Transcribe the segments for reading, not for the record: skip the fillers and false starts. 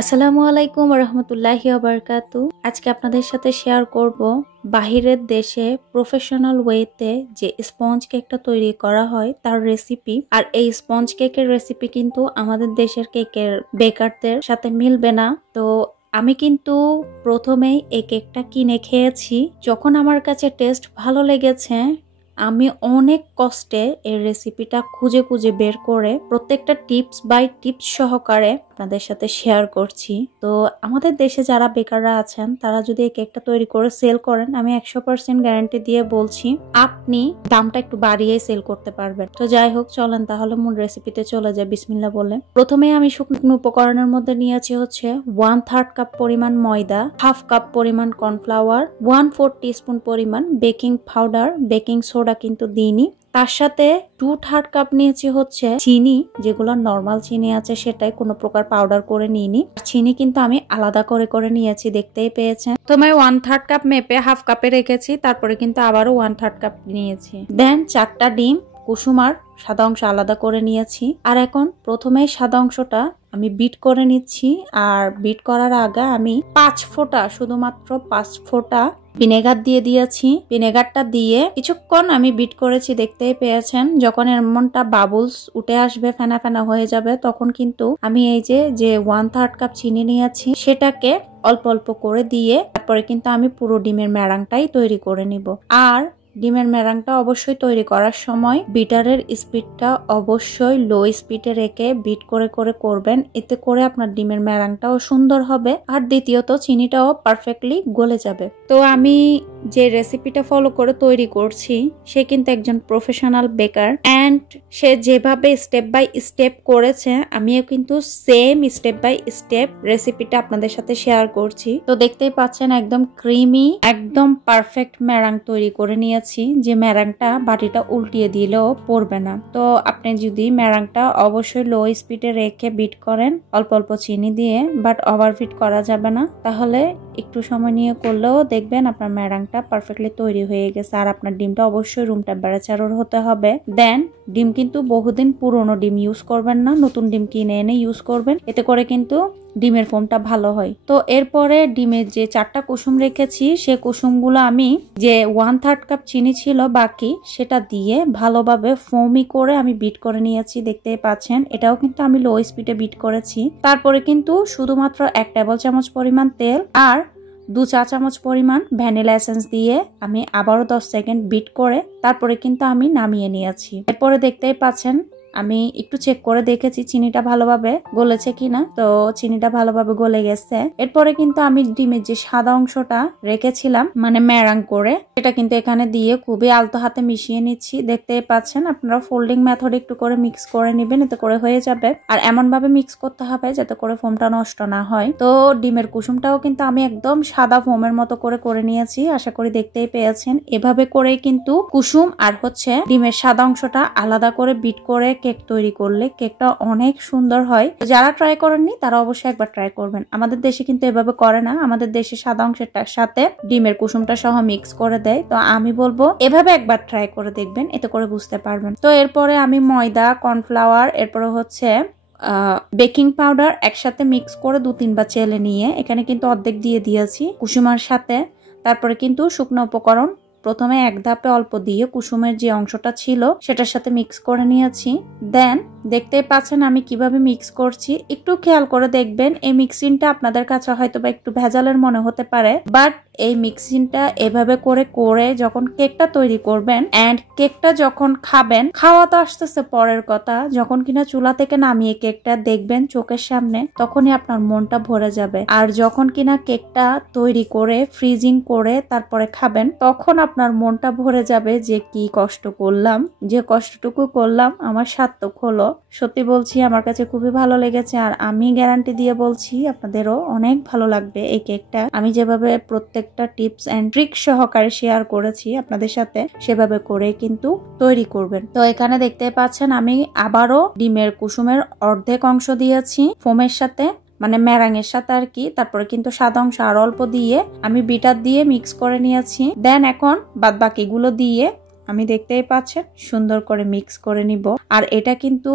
আসসালামু আলাইকুম রহমতুল্লাহি ওয়াবারাকাতু। আজকে আপনাদের সাথে শেয়ার করব বাহিরের দেশে প্রফেশনাল ওয়েতে যে স্পঞ্জ কেকটা তৈরি করা হয় তার রেসিপি। আর এই স্পঞ্জ কেকের রেসিপি কিন্তু আমাদের দেশের কেকের বেকারদের সাথে মিলবে না। তো আমি কিন্তু প্রথমেই এই কেকটা কিনে খেয়েছি। যখন আমার কাছে টেস্ট ভালো লেগেছে, আমি অনেক কষ্টে এই রেসিপিটা খুঁজে খুঁজে বের করে প্রত্যেকটা টিপস বাই টিপস সহকারে আপনাদের সাথে শেয়ার করছি। তো আমাদের দেশে যারা বেকাররা আছেন তারা যদি এই কেকটা তৈরি করে সেল করেন, আমি 100% গ্যারান্টি দিয়ে বলছি আপনি দামটা একটু বাড়িয়ে সেল করতে পারবেন। তো যাই হোক, চলেন তাহলে মূল রেসিপিতে চলে যায় বিসমিল্লাহ বলে। প্রথমে আমি শুকনো উপকরণের মধ্যে নিয়েছি হচ্ছে 1/3 কাপ পরিমাণ ময়দা, 1/2 কাপ পরিমাণ কর্নফ্লাওয়ার, 1/4 টিস্পুন পরিমাণ বেকিং পাউডার, বেকিং সোডা কিন্তু দিইনি। তার সাথে 2/3 কাপ নিয়েছি হচ্ছে চিনি, যেগুলো নর্মাল চিনি আছে সেটাই, কোনো প্রকার পাউডার করে নিইনি। চিনি কিন্তু আমি আলাদা করে করে নিয়েছি, দেখতেই পেয়েছেন। তো আমি 1/3 কাপ মেপে 1/2 কাপে রেখেছি, তারপরে কিন্তু আবারও 1/3 কাপ নিয়েছি। দেন 4টা ডিম কুসুম আর সাদা অংশ আলাদা করে নিয়েছি। আর এখন প্রথমে সাদা অংশটা আমি বিট করে নিচ্ছি। আর বিট করার আগে আমি 5 ফোঁটা, শুধুমাত্র 5 ফোঁটা ভিনেগার দিয়ে দিয়েছি। ভিনেগারটা দিয়ে কিছুক্ষণ আমি বিট করেছি, দেখতেই পেয়েছেন। যখন এমনটা বাবলস উঠে আসবে, ফেনা ফেনা হয়ে যাবে, তখন কিন্তু আমি এই যে 1/3 কাপ চিনি নিয়েছি সেটাকে অল্প অল্প করে দিয়ে তারপরে কিন্তু আমি পুরো ডিমের ম্যারাংটাই তৈরি করে নিব। আর ডিমের ম্যারাংটা অবশ্যই তৈরি করার সময় বিটারের স্পিডটা অবশ্যই লো স্পিডে রেখে বিট করে করে করবেন, এতে করে আপনার ডিমের ম্যারাংটাও সুন্দর হবে। আর দ্বিতীয়ত চিনিটাও পারফেক্টলি গলে যাবে। তো আমি যে রেসিপিটা ফলো করে তৈরি করছি, সে কিন্তু একজন প্রফেশনাল বেকার, এন্ড সে যেভাবে স্টেপ বাই স্টেপ করেছে আমিও কিন্তু সেম স্টেপ বাই স্টেপ রেসিপিটা আপনাদের সাথে শেয়ার করছি। তো দেখতেই পাচ্ছেন একদম ক্রিমি, একদম পারফেক্ট ম্যারাং তৈরি করে নিয়েছি, যে ম্যারাংটা বাটিটা উল্টিয়ে দিলেও পড়বে না। তো আপনি যদি ম্যারাংটা অবশ্যই লো স্পিডে রেখে বিট করেন অল্প অল্প চিনি দিয়ে, বাট ওভারবিট করা যাবে না, তাহলে একটু সময় নিয়ে করলেও দেখবেন আপনার ম্যারাংটা পারফেক্টলি তৈরি হয়ে গেছে। আর আপনার ডিমটা অবশ্যই রুম টেম্পারেচারের হতে হবে। দেন ডিম কিন্তু বহুদিন পুরনো ডিম ইউজ করবেন না, নতুন ডিম কিনে এনে ইউজ করবেন, এতে করে কিন্তু ডিমের ফোমটা ভালো হয়। তো এরপরে ডিমের যে 4টা কুসুম রেখেছি, সে কুসুমগুলো আমি যে 1/3 কাপ চিনি ছিল বাকি, সেটা দিয়ে ভালোভাবে ফোমি করে আমি বিট করে নিয়েছি, দেখতে পাচ্ছেন। এটাও কিন্তু আমি লো স্পিডে বিট করেছি। তারপরে কিন্তু শুধুমাত্র 1 টেবিল চামচ পরিমাণ তেল আর 2 চা চামচ পরিমাণ ভ্যানিলা এসেন্স দিয়ে আমি আবারও 10 সেকেন্ড বিট করে তারপরে কিন্তু আমি নামিয়ে নিয়েছি। এরপরে দেখতেই পাচ্ছেন আমি একটু চেক করে দেখেছি চিনিটা ভালোভাবে গলেছে কিনা। তো চিনিটা ভালোভাবে গলে গেছে। এরপরে কিন্তু আমি ডিমের যে সাদা অংশটা রেখেছিলাম মানে ম্যারাং করে, সেটা কিন্তু এখানে দিয়ে খুবই আলতো হাতে মিশিয়ে নিচ্ছি, দেখতেই পাচ্ছেন। আপনারা ফোল্ডিং মেথড একটু করে মিক্স করে নেবেন, এতে করে হয়ে যাবে। আর এমন ভাবে মিক্স করতে হবে যাতে করে ফোমটা নষ্ট না হয়। তো ডিমের কুসুমটাও কিন্তু আমি একদম সাদা ফোমের মতো করে করে নিয়েছি, আশা করি দেখতেই পেয়েছেন। এভাবে করে কিন্তু কুসুম আর হচ্ছে ডিমের সাদা অংশটা আলাদা করে বিট করে কেক তৈরি করলে কেকটা অনেক সুন্দর হয়। যারা ট্রাই করেননি তারা অবশ্যই একবার ট্রাই করবেন। আমাদের দেশে কিন্তু এভাবে করে না, আমাদের দেশে সাদা অংশের সাথে ডিমের কুসুমটা সহ মিক্স করে দেয়। তো আমি বলবো এভাবে একবার ট্রাই করে দেখবেন, এতে করে বুঝতে পারবেন। তো এরপরে আমি ময়দা, কর্নফ্লাওয়ার, এরপরে হচ্ছে বেকিং পাউডার একসাথে মিক্স করে 2-3 বার চেলে নিয়ে এখানে কিন্তু অর্ধেক দিয়ে দিয়েছি কুসুমের সাথে। তারপরে কিন্তু শুকনো উপকরণ প্রথমে এক ধাপে অল্প দিয়ে কুসুমের যে অংশটা ছিল সেটার সাথে মিক্স করে নিয়েছি। দেন দেখতেই পাচ্ছেন আমি কিভাবে মিক্স করছি, একটু খেয়াল করে দেখবেন। এই মিক্সিংটা আপনাদের কাছে হয়তো বা একটু ভেজালের মনে হতে পারে, বাট এই মিক্সিংটা এভাবে করে করে যখন কেকটা তৈরি করবেন এন্ড কেকটা যখন খাবেন, খাওয়া তো আসতেছে পরের কথা, যখন কিনা চুলা থেকে নামিয়ে কেকটা দেখবেন চোখের সামনে, তখনই আপনার মনটা ভরে যাবে। আর যখন কিনা কেকটা তৈরি করে ফ্রিজিং করে তারপরে খাবেন, তখন আপনার মনটা ভরে যাবে যে কি কষ্ট করলাম, যে কষ্টটুকু করলাম আমার সার্থক হলো। সত্যি বলছি আমার কাছে খুবই ভালো লেগেছে। আর আমি গ্যারান্টি দিয়ে বলছি আপনাদেরও অনেক ভালো লাগবে এই কেকটা। আমি যেভাবে প্রত্যেকটা টিপস এন্ড ট্রিক সহকারে শেয়ার করেছি আপনাদের সাথে, সেভাবে করে কিন্তু তৈরি করবেন। তো এখানে দেখতে পাচ্ছেন আমি আবারও ডিমের কুসুমের অর্ধেক অংশ দিয়েছি ফোমের সাথে, মানে ম্যারাং এর সাথে আর কি। তারপরে কিন্তু সাদা অংশ আর অল্প দিয়ে আমি বিটার দিয়ে মিক্স করে নিয়েছি। দেন এখন বাদ বাকিগুলো দিয়ে আমি দেখতেই পাচ্ছেন সুন্দর করে মিক্স করে নিব। আর এটা কিন্তু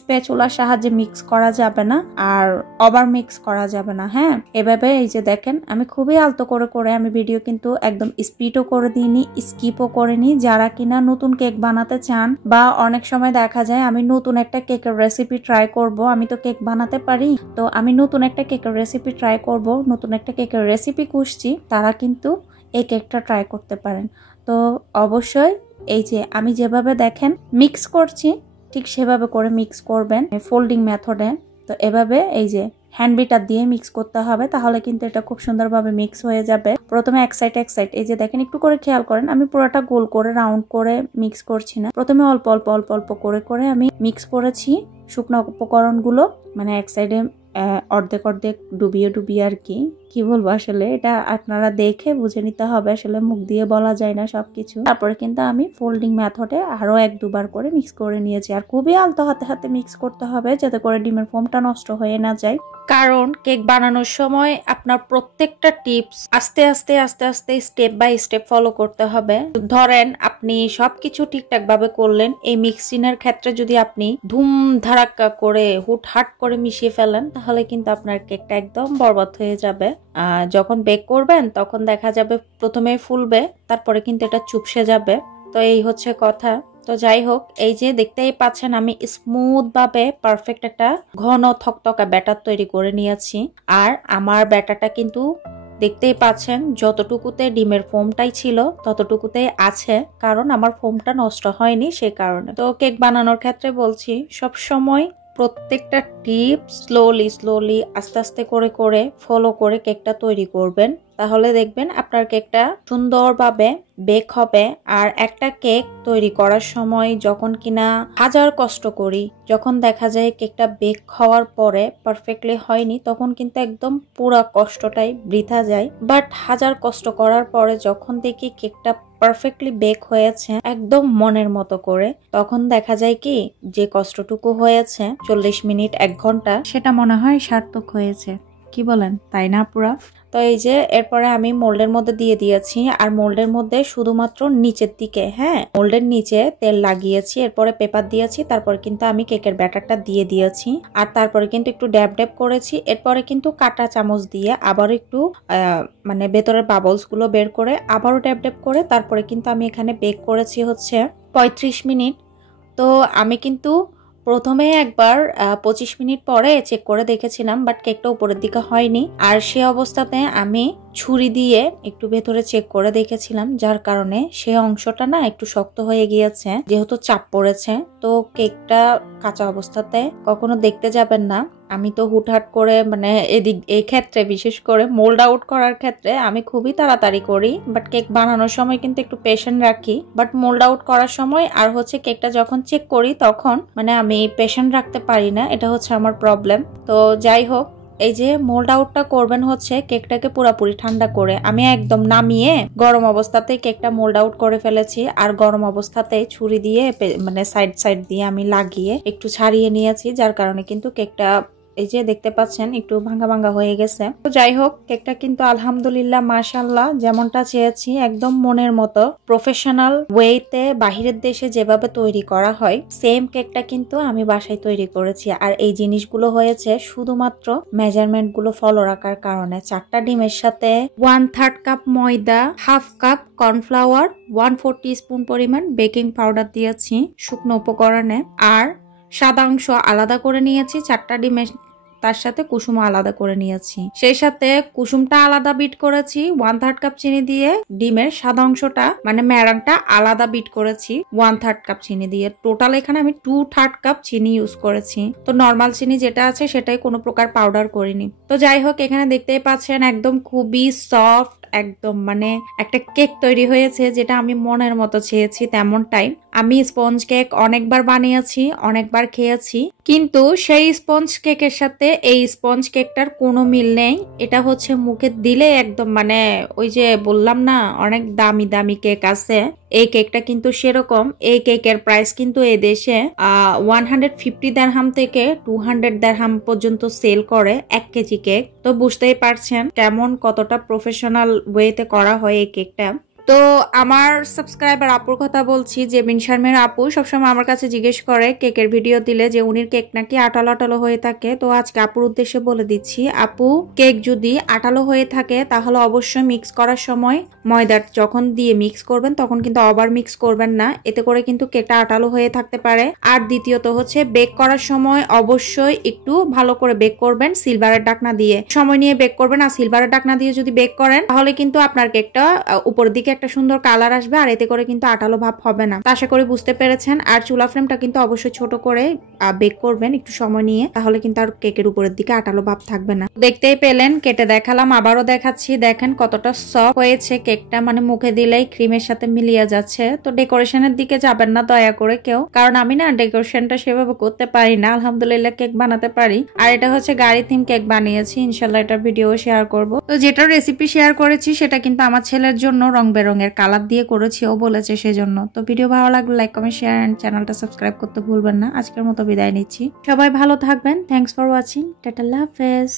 স্প্যাচুলার সাহায্যে মিক্স করা যাবে না, আর ওভার মিক্স করা যাবে না। হ্যাঁ, এভাবে এই যে দেখেন আমি খুবই আলতো করে করে আমি ভিডিও কিন্তু একদম স্পিডও করে দিইনি, স্কিপও করিনি। যারা কিনা নতুন কেক বানাতে চান বা অনেক সময় দেখা যায় আমি নতুন একটা কেকের রেসিপি ট্রাই করব, আমি তো কেক বানাতে পারি, তো আমি নতুন একটা কেকের রেসিপি ট্রাই করব, নতুন একটা কেকের রেসিপি খুঁজছি, তারা কিন্তু এই কেকটা ট্রাই করতে পারেন। তো অবশ্যই এই যে আমি যেভাবে দেখেন মিক্স করছি ঠিক সেভাবে করে মিক্স করবেন ফোল্ডিং মেথডে। তো এভাবে এই যে হ্যান্ড বিটার দিয়ে মিক্স করতে হবে, তাহলে কিন্তু এটা খুব সুন্দরভাবে মিক্স হয়ে যাবে। প্রথমে এক সাইড এই যে দেখেন একটু করে খেয়াল করেন, আমি পুরোটা গোল করে রাউন্ড করে মিক্স করছি না, প্রথমে অল্প অল্প অল্প অল্প করে করে আমি মিক্স করেছি শুকনো উপকরণগুলো, মানে এক সাইডে অর্ধেক অর্ধেক ডুবিয়ে ডুবিয়ে আর কি বলবো, আসলে এটা আপনারা দেখে বুঝে নিতে হবে, আসলে মুখ দিয়ে বলা যায় না সবকিছু। তারপরে কিন্তু আমি ফোল্ডিং মেথডে আরো 1-2 বার করে মিক্স করে নিয়েছি। আর খুবই আলতো হাতে হাতে মিক্স করতে হবে যাতে করে ডিমের ফোমটা নষ্ট হয়ে না যায়, কারণ কেক বানানোর সময় আপনার প্রত্যেকটা টিপস আস্তে আস্তে আস্তে আস্তে স্টেপ বাই স্টেপ ফলো করতে হবে। ধরেন আপনি সবকিছু ঠিকঠাক ভাবে করলেন, এই মিক্সিং এর ক্ষেত্রে যদি আপনি ধুম ধারাক্কা করে হুটহাট করে মিশিয়ে ফেলেন তাহলে কিন্তু আপনার কেকটা একদম বরবাদ হয়ে যাবে। যখন বেক করবেন তখন দেখা যাবে প্রথমে ফুলবে, তারপরে কিন্তু এটা চুপসে যাবে। তো এই হচ্ছে কথা। তো যাই হোক, এই যে দেখতেই পাচ্ছেন আমি স্মুথ ভাবে পারফেক্ট একটা ঘন থকথকা ব্যাটার তৈরি করে নিয়েছি। আর আমার ব্যাটারটা কিন্তু দেখতেই পাচ্ছেন যতটুকুতে ডিমের ফোমটাই ছিল ততটুকুতেই আছে, কারণ আমার ফোমটা নষ্ট হয়নি সেই কারণে। তো কেক বানানোর ক্ষেত্রে বলছি সব সময় প্রত্যেকটা টিপ স্লোলি আস্তে আস্তে করে করে ফলো করে কেকটা তৈরি করবেন, তাহলে দেখবেন আপনার কেকটা সুন্দরভাবে বেক হবে। আর একটা কেক তৈরি করার সময় যখন কিনা হাজার কষ্ট করি, যখন দেখা যায় কেকটা বেক হওয়ার পরে পারফেক্টলি হয়নি, তখন কিন্তু একদম পুরো কষ্টটাই বৃথা যায়। বাট হাজার কষ্ট করার পরে যখন দেখি কেকটা পারফেক্টলি বেক হয়েছে একদম মনের মতো করে, তখন দেখা যায় কি যে কষ্টটুকু হয়েছে 40 মিনিট 1 ঘন্টা, সেটা মনে হয় সার্থক হয়েছে। কি বলেন, তাই না পুরা? তো এই যে এরপরে আমি মোল্ডের মধ্যে দিয়ে দিয়েছি, আর মোল্ডের মধ্যে শুধুমাত্র নিচের দিকে, হ্যাঁ মোল্ডের নিচে তেল লাগিয়েছি, এরপরে পেপার দিয়েছি, তারপরে কিন্তু আমি কেকের ব্যাটারটা দিয়ে দিয়েছি, আর তারপরে কিন্তু একটু ড্যাব ড্যাব করেছি। এরপরে কিন্তু কাঁটা চামচ দিয়ে আবার একটু মানে ভেতরের বাবলস গুলো বের করে আবারও ড্যাব ড্যাব করে তারপরে কিন্তু আমি এখানে বেক করেছি হচ্ছে 35 মিনিট। তো আমি কিন্তু প্রথমে একবার 25 মিনিট পরে চেক করে দেখেছিলাম, বাট কেকটা উপরের দিকে হয়নি। আর সে অবস্থাতে আমি ছুরি দিয়ে একটু ভেতরে চেক করে দেখেছিলাম, যার কারণে সে অংশটা না একটু শক্ত হয়ে গিয়েছে, যেহেতু চাপ পড়েছে। তো কেকটা কাঁচা অবস্থাতে কখনো দেখতে যাবেন না। আমি তো হুটহাট করে মানে এই ক্ষেত্রে বিশেষ করে মোল্ড আউট করার ক্ষেত্রে আমি খুবই তাড়াতাড়ি করি, বাট কেক বানানোর সময় কিন্তু একটু পেশেন্ট রাখি। বাট মোল্ড আউট করার সময় আর হচ্ছে কেকটা যখন চেক করি তখন মানে আমি পেশেন্ট রাখতে পারি না, এটা হচ্ছে আমার প্রবলেম। তো যাই হোক, এই যে মোল্ড আউটটা করবেন হচ্ছে কেকটাকে পুরোপুরি ঠান্ডা করে, আমি একদম নামিয়ে গরম অবস্থাতেই কেকটা মোল্ড আউট করে ফেলেছি। আর গরম অবস্থাতেই ছুরি দিয়ে মানে সাইড দিয়ে আমি লাগিয়ে একটু ছাড়িয়ে নিয়েছি, যার কারণে কিন্তু কেকটা এই যে দেখতে পাচ্ছেন একটু ভাঙ্গা ভাঙ্গা হয়ে গেছে। তো যাই হোক, কেকটা কিন্তু আলহামদুলিল্লাহ মাশাআল্লাহ যেমনটা চেয়েছি একদম মনের মতো প্রফেশনাল ওয়েতে বাহিরের দেশে যেভাবে তৈরি করা হয় সেম কেকটা কিন্তু আমি বাসায় তৈরি করেছি। আর এই জিনিসগুলো হয়েছে শুধুমাত্র মেজারমেন্ট গুলো ফলো রাখার কারণে। 4টা ডিমের সাথে 1/3 কাপ ময়দা, 1/2 কাপ কর্নফ্লাওয়ার, 1/4 টিস্পুন পরিমাণ বেকিং পাউডার দিয়েছি শুকনো উপকরণে। আর সাদা অংশ আলাদা করে নিয়েছি 4টা ডিমের, তার সাথে কুসুম আলাদা করে নিয়েছি। সেই সাথে কুসুমটা আলাদা বিট করেছি 1/3 কাপ চিনি দিয়ে, ডিমের সাদা অংশটা মানে ম্যারাংটা আলাদা বিট করেছি 1/3 কাপ চিনি দিয়ে। টোটাল এখানে আমি 2/3 কাপ চিনি ইউজ করেছি। তো নর্মাল চিনি যেটা আছে সেটাই কোনো প্রকার পাউডার করিনি। তো যাই হোক, এখানে দেখতেই পাচ্ছেন একদম খুবই সফট একদম মানে একটা কেক তৈরি হয়েছে, যেটা আমি মনের মতো চেয়েছি তেমনটাই। আমি স্পঞ্জ কেক অনেকবার বানিয়েছি, অনেকবার খেয়েছি, কিন্তু সেই স্পঞ্জ কেকের সাথে এই স্পঞ্জ কেকটার কোনো মিল নেই। এটা হচ্ছে মুখে দিলে একদম মানে ওই যে বললাম না অনেক দামি দামি কেক আছে, এই কেকটা কিন্তু সেরকম। এই কেকের প্রাইস কিন্তু এই দেশে 150 দিরহাম থেকে 200 দিরহাম পর্যন্ত সেল করে 1 কেজি কেক। তো বুঝতেই পারছেন কেমন কতটা প্রফেশনাল ওয়েতে করা হয় এই কেকটা। তো আমার সাবস্ক্রাইবার আপুর কথা বলছি, যে বিন শারমিন আপু সবসময় আমার কাছে জিজ্ঞেস করে কেকের ভিডিও দিলে যে উনির কেক নাকি আঠালো আঠালো হয়ে থাকে। তো আজকে আপুর উদ্দেশ্যে বলে দিচ্ছি, আপু কেক যদি আঠালো হয়ে থাকে তাহলে অবশ্যই মিক্স করার সময় ময়দা যখন দিয়ে মিক্স করবেন তখন কিন্তু ওভার মিক্স করবেন না, এতে করে কিন্তু কেকটা আঠালো হয়ে থাকতে পারে। আর দ্বিতীয়ত হচ্ছে বেক করার সময় অবশ্যই একটু ভালো করে বেক করবেন সিলভারের ঢাকনা দিয়ে, সময় নিয়ে বেক করবেন। আর সিলভারের ঢাকনা দিয়ে যদি বেক করেন তাহলে কিন্তু আপনার কেকটা উপরের দিকে একটা সুন্দর কালার আসবে, আর এতে করে কিন্তু আঠালো ভাব হবে না। আশা করি বুঝতে পেরেছেন। আর চুলা ফ্লেমটা কিন্তু অবশ্যই ছোট করে বেক করবেন একটু সময় নিয়ে, তাহলে কিন্তু আর কেকের উপরের দিকে আঠালো ভাব থাকবে না। দেখতেই পেলেন, কেটে দেখালাম, আবারও দেখাচ্ছি। দেখেন কতটা সফট হয়েছে কেকটা, মানে মুখে দিলেই ক্রিমের সাথে মিলিয়ে যাচ্ছে। তো ডেকোরেশনের দিকে যাবেন না দয়া করে কেউ, কারণ আমি না ডেকোরেশনটা সেভাবে করতে পারি না। আলহামদুলিল্লাহ কেক বানাতে পারি। আর এটা হচ্ছে গাড়ি থিম কেক বানিয়েছি, ইনশাল্লাহ এটা ভিডিও শেয়ার করব। তো যেটা রেসিপি শেয়ার করেছি সেটা কিন্তু আমার ছেলের জন্য রং বেরঙের কালার দিয়ে করেছি, ও বলেছে সেজন্য। তো ভিডিও ভালো লাগলে লাইক কমেন্ট শেয়ার এন্ড চ্যানেলটা সাবস্ক্রাইব করতে ভুলবেন না। আজকের মতো বিদায় নিচ্ছি, সবাই ভালো থাকবেন। থ্যাংকস ফর ওয়াচিং, টাটা, আল্লাহ হাফেজ।